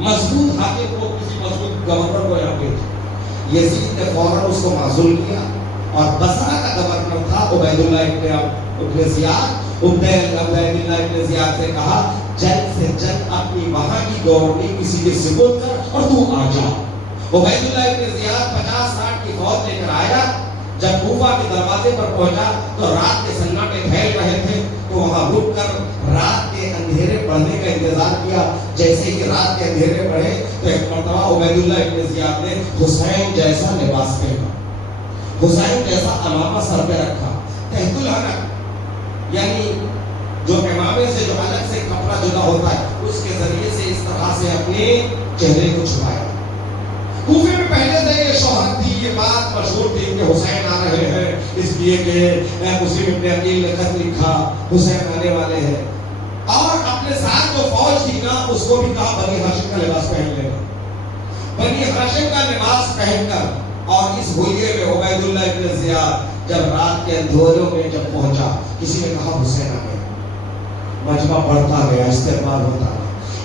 مضبوط حاکم کو، کسی مضبوط گورنر کو یہاں بھیج۔ یزید نے فوراً اس کو معزول کیا اور بصرہ کا گورنر تھا عبید اللہ ابن زیاد، عبید اللہ ابن زیاد سے کہا جلد سے جلد اپنی وہاں کی گورنری کسی کے سپرد کر اور تو آ جا۔ عبید اللہ ابن زیاد 50-60 کی فوج لے کر آیا، جب کوفہ کے دروازے پر پہنچا تو رات کے سناٹے پھیل رہے تھے، تو وہاں رک کر رات کے اندھیرے پڑھنے کا انتظار کیا۔ جیسے ہی رات کے اندھیرے پڑھے تو ایک مرتبہ عبید اللہ ابن زیاد نے حسین جیسا لباس پہنا، حسین جیسا امامہ سر پہ رکھا، تحت العنق، یعنی جو امامے سے جو الگ سے کپڑا جدا ہوتا ہے اس کے ذریعے سے اس طرح سے اپنے چہرے کو چھپایا۔ کوفے میں پہلے سے یہ شہرت تھی، یہ بات مشہور تھی کہ حسین آ رہے ہیں، اس لیے کہ مسلم ابن عقیل نے خط لکھا حسین آنے والے ہیں، اور اپنے ساتھ جو فوج تھی نا اس کو بھی کہا بنی ہاشم کا لباس پہن لینا۔ بنی ہاشم کا لباس پہن کر اور اس ہولیے میں عبید اللہ ابن زیاد جب رات کے اندھیروں میں جب پہنچا، کسی نے کہا حسین آ گئے، مجمع بڑھتا گیا، استقبال ہوتا رہا،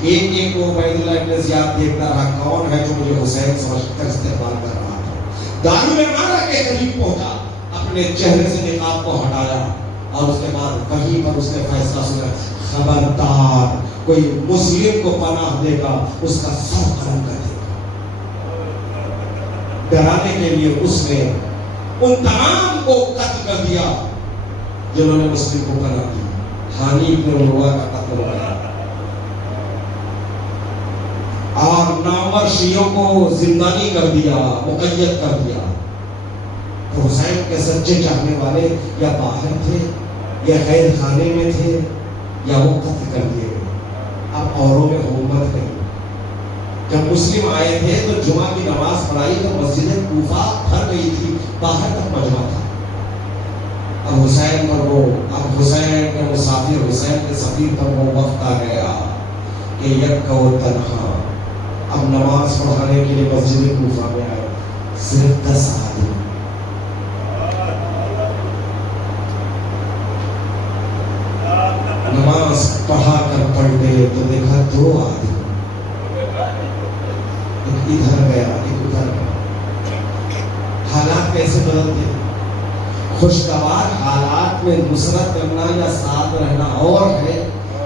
ایک ایک کو عبید اللہ ابن زیاد دیکھتا رہا کون ہے جو مجھے حسین سمجھ کر استقبال کر رہا تھا۔ دارالمنارہ کے قریب پہنچا، اپنے چہرے سے نقاب کو ہٹایا اور اس کے بعد وہیں پر اس نے فیصلہ سنا، خبردار کوئی مسلم کو پناہ دے گا اس کا سر قلم کر دے گا۔ ڈرانے کے لیے اس نے ان تمام کو قتل کر دیا جنہوں نے مسلم کو پناہ دی۔ حانی ابن عروہ کا قتل ہو گیا اور نامور شیعوں کو زندانی کر دیا، مقید کر دیا۔ تو حسین کے سچے چاہنے والے یا باہر تھے یا قید خانے میں تھے یا وہ قتل کر دیے گئے۔ اب اوروں میں حکومت نہیں۔ جب مسلم آئے تھے تو جمعہ کی نماز پڑھائی تو مسجد کوفہ بھر گئی تھی، باہر تک مجمع تھا۔ اب حسین پر وہ، اب حسین کے مسافر، حسین کے سفیر پر وہ وقت آ گیا کہ یک و تنہا اب نماز پڑھانے کے لیے مسجد کوفہ میں آئے، صرف 10 آدمی۔ نماز پڑھا کر پڑھتے تو دیکھا 2 آدمی، ایک ادھر گیا ایک ادھر گیا۔ حالات کیسے بدلتے؟ خوشگوار حالات میں نصرت کرنا یا ساتھ رہنا اور ہے،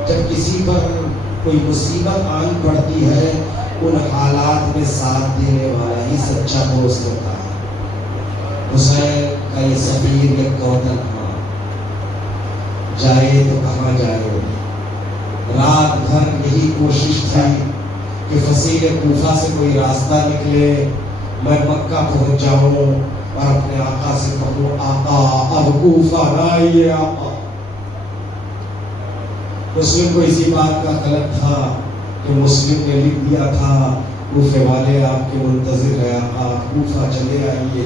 جب کسی پر کوئی مصیبت آن پڑتی ہے ان حالات میں ساتھ دینے والا ہی سچا دوست ہوتا ہے۔ حسین کا یہ سفیر یک و تنہا جائے تو کہاں جائے، رات بھر یہی کوشش تھی کہ فصیل کوفہ سے کوئی راستہ نکلے، میں مکہ پہنچ جاؤں اور اپنے آقا سے کہوں آقا اب کوفہ نہ آئیے آقا۔ مسلم کو اسی بات کا قلق تھا کہ مسلم نے لکھ دیا تھا کوفے والے آپ کے منتظر ہیں آقا، کوفہ چلے آئیے،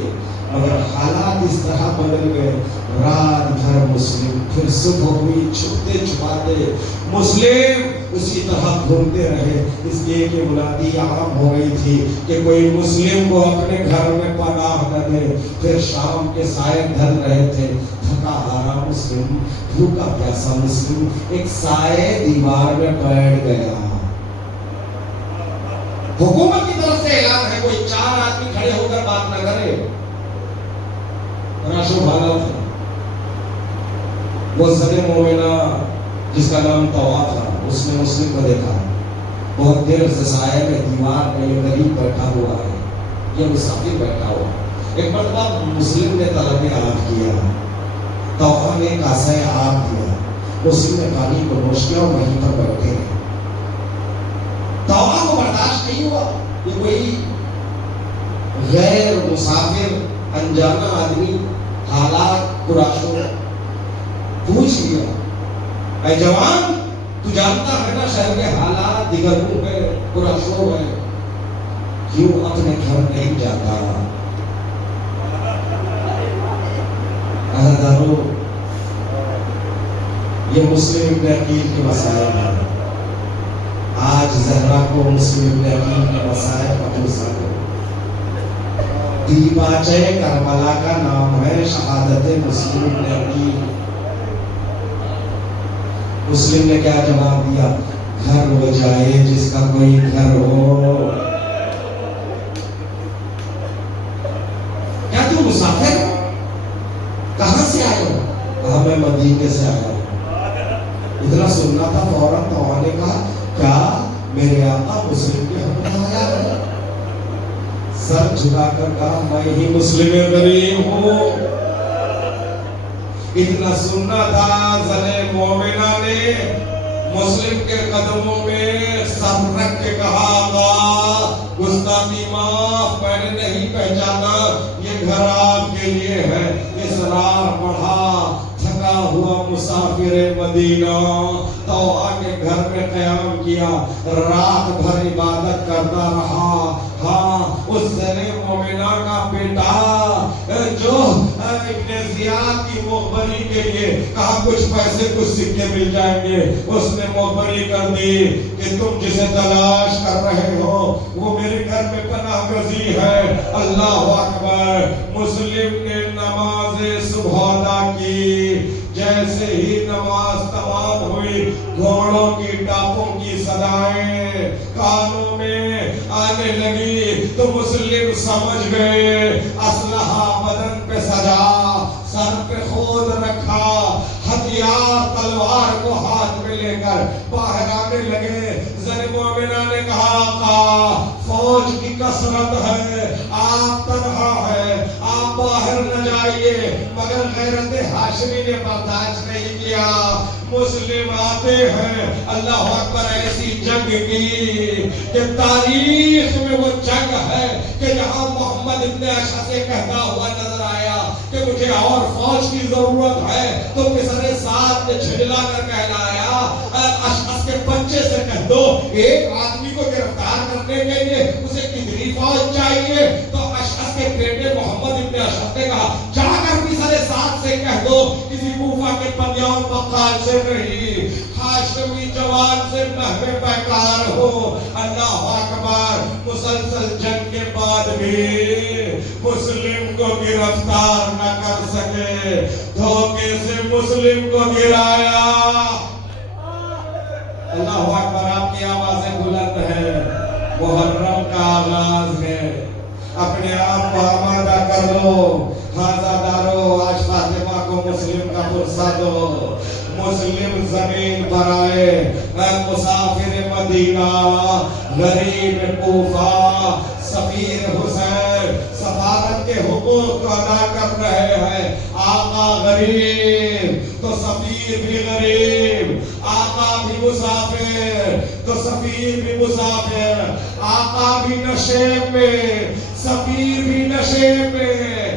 مگر حالات اس طرح بدل گئے، رات بھر مسلم، پھر صبح ہوئی چھپتے چھپاتے مسلم اسی طرح گھومتے رہے، اس لیے کہ منادی عام ہو گئی تھی کہ کوئی مسلم کو اپنے گھر میں پناہ نہ دے۔ پھر شام کے سائے ڈھل رہے تھے، تھکا ہارا مسلم، بھوکا پیاسا مسلم ایک سائے دیوار میں بیٹھ گیا۔ حکومت کی طرف سے اعلان ہے کوئی 4 آدمی کھڑے ہو کر بات نہ کرے۔ راشو بھالا تھا وہ زن مومنہ جس کا نام طوا تھا، اس نے مسلم کو دیکھا، بہت دیر سے سائے میں دیوار میں یہ غریب بیٹھا ہوا ہے، یہ مسافر بیٹھا ہوا۔ ایک مرتبہ مسلم نے طلب آب کیا، طوا نے کاسہ آب دیا، مسلم نے پانی کو نوش کیا اور وہیں پر بیٹھے رہے۔ طوا کو برداشت نہیں ہوا، یہ کوئی غیر مسافر انجانا آدمی حالات قرآن پوچھ لیا، اے جوان تو جانتا ہے نا شہر کے حالات دیگروں ہے، قرآن ہے، کیوں اپنے گھر نہیں جاتا؟ عزیزانو، یہ مسلم ابن عقیل کے مسائل ہیں۔ آج زہرا کو مسلم ابن عقیل کے مسائل کا پوچھا ہے۔ دیباچہ کربلا کا نام ہے شہادت مسلم ابن عقیل۔ مسلم نے کیا جواب دیا؟ گھر ہو جائے جس کا کوئی گھر ہو۔ کیا تم مسافر؟ کہاں سے آئے ہو؟ کہا میں مدینے سے آیا ہوں۔ اتنا سننا تھا فوراً تو نے کہا کیا میرے آقا مسلم کے ہم آیا ہے؟ سر جھکا کر کہا میں ہی مسلم غریب ہوں۔ اتنا سننا تھا زنے مومنہ نے مسلم کے قدموں میں سر رکھ کے کہا آقا گستاخی معاف، میں نے نہیں پہچانا یہ گھر آپ کے لیے ہے۔ اصرار پڑھا، تھکا ہوا مسافر مدینہ تو آگے گھر میں قیام کیا، رات بھر عبادت کرتا رہا۔ ہاں اس زنے مومنہ کا بیٹا جو ابن زیاد کی مخبری کے لیے کہا کچھ پیسے کچھ سکے مل جائیں گے، اس نے مخبری کر دی کہ تم جسے تلاش کر رہے ہو وہ میرے گھر میں پناہ گزین ہے۔ اللہ اکبر۔ مسلم نے نماز صبح ادا کی، جیسے ہی نماز تمام ہوئی گھوڑوں کی ٹاپوں کی صدائیں کانوں میں آنے لگی تو مسلم سمجھ گئے اسلحہ بدن پہ سجا، سر پہ خود رکھا، ہتھیار تلوار کو ہاتھ میں لے کر باہر آنے لگے۔ زن مومنہ نے کہا آقا فوج کی کثرت ہے، آپ تنہا ہے، آپ باہر نہ جائیے، مگر غیرت ہاشمی نے برداشت نہیں کیا۔ مسلم آتے ہیں، اللہ اکبر، ایسی جنگ کی کہ تاریخ میں وہ جنگ ہے کہ جہاں محمد ابن اشعث سے کہتا ہوا نظر آیا کہ مجھے اور فوج کی ضرورت ہے تو پسر ساتھ نے جھجلا کر کہلایا اشعث کے بچے سے کہہ دو ایک آدمی کو گرفتار کرنے کے لیے اسے کتنی فوج چاہیے؟ تو اشعث کے بیٹے محمد ابن اشعث نے کہا جا کر پسر ساتھ سے کہہ دو کسی کوفہ کے بنیان بقال سے نہیں، ہاشمی جوان سے نحوے پیکار ہو۔ اللہ اکبر۔ مسلسل جنگ کے بعد بھی مسلم کو گرفتار نہ کر سکے، دھوکے سے مسلم کو گرایا۔ اللہ اکبر۔ آپ کی آوازیں بلند ہیں، محرم کا آغاز ہے، اپنے آپ کو آمادہ کر لو، حاضہ دارو، آج فاطمہ کو مسلم کا پرسہ دو۔ مسلم زمین پر آئے، مسافر مدینہ، غریب کوفہ، سفیر حسین سفارت کے حقوق کو ادا کر رہے ہیں۔ آقا غریب تو سفیر بھی غریب، آقا بھی مسافر تو سفیر بھی مسافر، آقا بھی نشے میں سفیر بھی نشے میں۔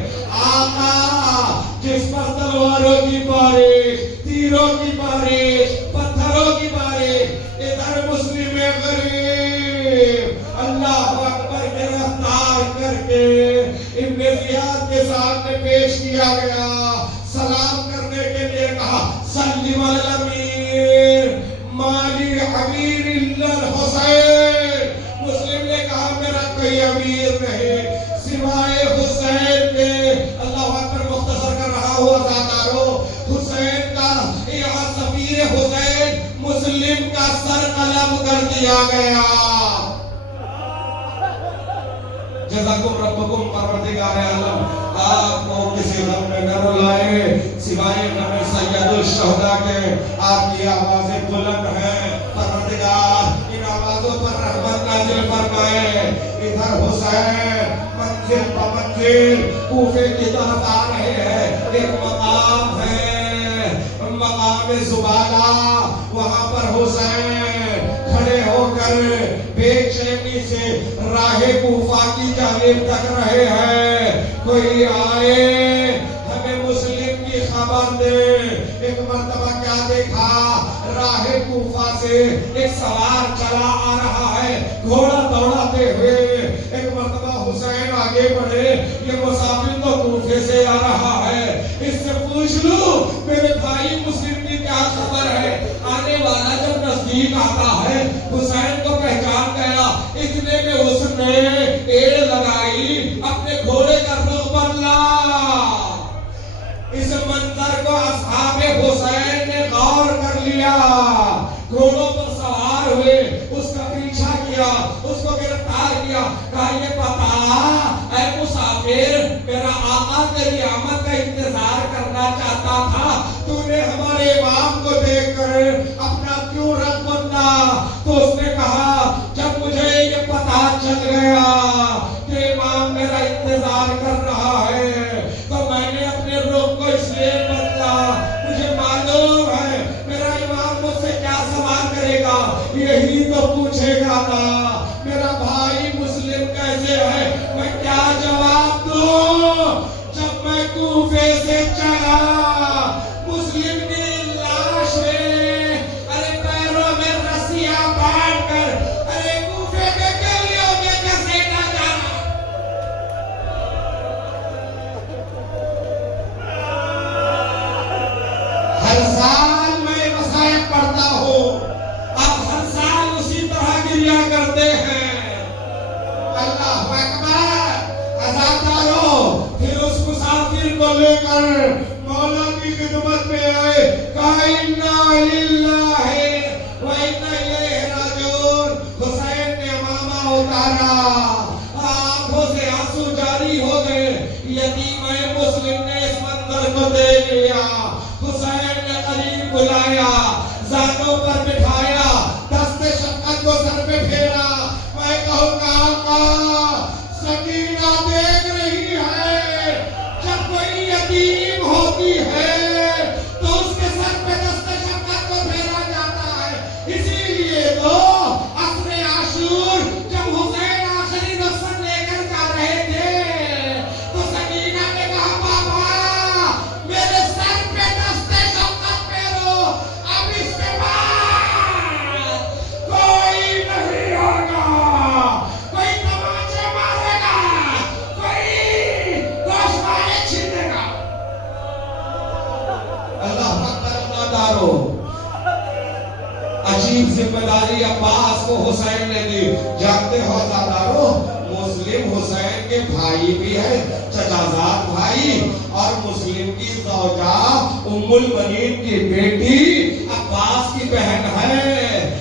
آقا جس پر تلواروں کی بارش، تیروں کی بارش، پتھروں کی بارش، ادھر مسلم غریب اللہ اکبر گرفتار کر کے ابن زیاد کے سامنے پیش کیا گیا۔ سلام کرنے کے لیے کہا سلم علی الامیر مالی امیر الا الحسین۔ مسلم نے کہا میرا کوئی امیر نہیں سوائے حسین کے۔ اللہ اکبر۔ مختصر کر رہا ہوا زادارو، حسین کا یہاں سفیر حسین مسلم کا سر قلم کر دیا گیا۔ جزاکم ربکم پروردگار عالم آپ کو کسی غم میں نہ رلائے سوائے غم سید الشہداء کے۔ آپ کی آوازیں بلند ہیں، پروردگار ان آوازوں پر رحمت نازل فرمائے۔ ادھر حسین منزل پہ منزل کوفے کی طرف آ رہے ہیں۔ ایک مقام ہے مقام زبالہ، وہاں پر حسین کھڑے ہو ہو کر بے چینی سے راہ کوفہ کی جانب تک رہے ہیں، کوئی آئے ہمیں مسلم کی خبر دے۔ ایک مرتبہ کیا دیکھا، راہ کوفہ سے ایک سوار چلا آ رہا ہے گھوڑا دوڑاتے ہوئے۔ ایک مرتبہ حسین آگے بڑھے، یہ مسافر تو کوفے سے آ رہا ہے، اس سے پوچھ لوں میرے بھائی مسلم کی کیا خبر ہے۔ آنے والا جب نزدیک آتا ہے حسین کو پہچان گیا، اتنے میں اس نے ایڑ لگائی، اپنے گھوڑے کا رخ بدلا۔ اس منظر کو اصحاب حسین نے غور کر لیا، گھوڑوں پر سوار ہوئے، اس کا پیچھا کیا، اس کو گرفتار کیا، کہا یہ بتا اے مسافر، میرا آقا تیری آمد کا انتظار کرنا چاہتا تھا، تو نے ہمارے امام کو دیکھ کر اپنا کیوں رنگ بدلا؟ تو اس نے کہا جب مجھے یہ پتا چل گیا کہ امام میرا انتظار کر رہا ہے تو میں نے اپنے رخ کو اس لیے بدلا، مجھے معلوم ہے میرا امام مجھ سے کیا سوال کرے گا، یہی تو پوچھے گا نا میرا بھائی مسلم کیسے ہے، میں کیا جواب دوں؟ جب میں کوفے سے چلا، مسلم کی لاش میں پیروں میں رسیاں باندھ کر کوفے کے گلیوں میں گھسیٹا جا رہا۔ ہر سال میں وصایت پڑھتا ہوں، اب ہر سال اسی طرح گریا کرتے ہیں۔ اللہ اکبر، عزادارو پھر اس مسافر کو لے کر مولا کی خدمت میں آئے، کہا اِنَّا لِلَّهِ وَإِنَّا إِلَيْهِ رَاجِعُونَ۔ حسین نے امامہ اتارا، آنکھوں سے آنسو جاری ہو گئے، یتیم مسلم نے اس منظر کو دیکھ لیا۔ حسین نے قریب بلایا، زانوں پر بٹھایا، دست شفقت کو سر پہ پھیرا، میں کہوں گا آقا سکینہ دیکھ رہی ہے، جب کوئی یتیم ہوتی ہے تو اس کے سر پہ دست شفقت کو پھیرا جاتا ہے، اسی لیے تو عصر عاشور جب حسین آخری نفس لے کر جا رہے تھے تو سکینہ نے کہا بابا میرے سر پہ دست شفقت پھیرو، اب اس کے بعد کوئی نہیں ہوگا، کوئی تماچے مارے گا، کوئی گوشوارے چھینے گا۔ اللہ اکبر، اللہ دارو عجیب ذمہ داری عباس کو حسین نے دی۔ جانتے ہو عزادارو مسلم حسین کے بھائی بھی ہے، چچا زاد بھائی، اور مسلم کی زوجہ ام المنین کی بیٹی عباس کی بہن ہے۔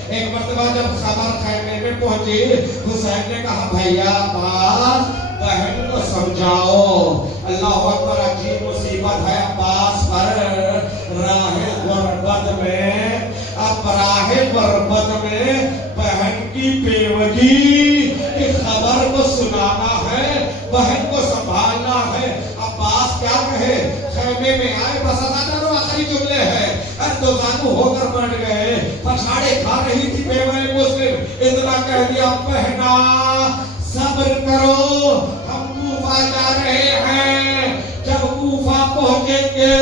ایک مرتبہ جب خبر خیمے میں پہنچی، حسین نے کہا بھیا عباس بہن کو سمجھاؤ۔ اللہ اکبر، عجیب مصیبت ہے عباس پر، راہ غربت میں، اب راہ غربت میں بہن کی بیوگی کی خبر کو سنانا ہے، بہن کو سنبھالنا ہے۔ عباس کیا کہے، خیمے میں آئے، بس عزادارو آخری جملے ہیں، اردوزانو ہو کر بڑھ گئے، پچھاڑے کھا رہی تھی بیوہ مسلم، اتنا کہہ دیا بہنا صبر کرو، ہم کوفہ جا رہے ہیں، جب کوفہ پہنچیں گے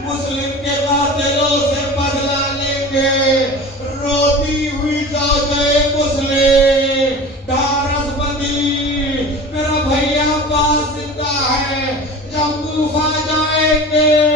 مسلم کے قاتلوں سے بدلہ لیں گے۔ روتی ہوئی زوجہ مسلم ڈھارس بندی، میرا بھیا عباس زندہ ہے، جب کوفہ جائیں گے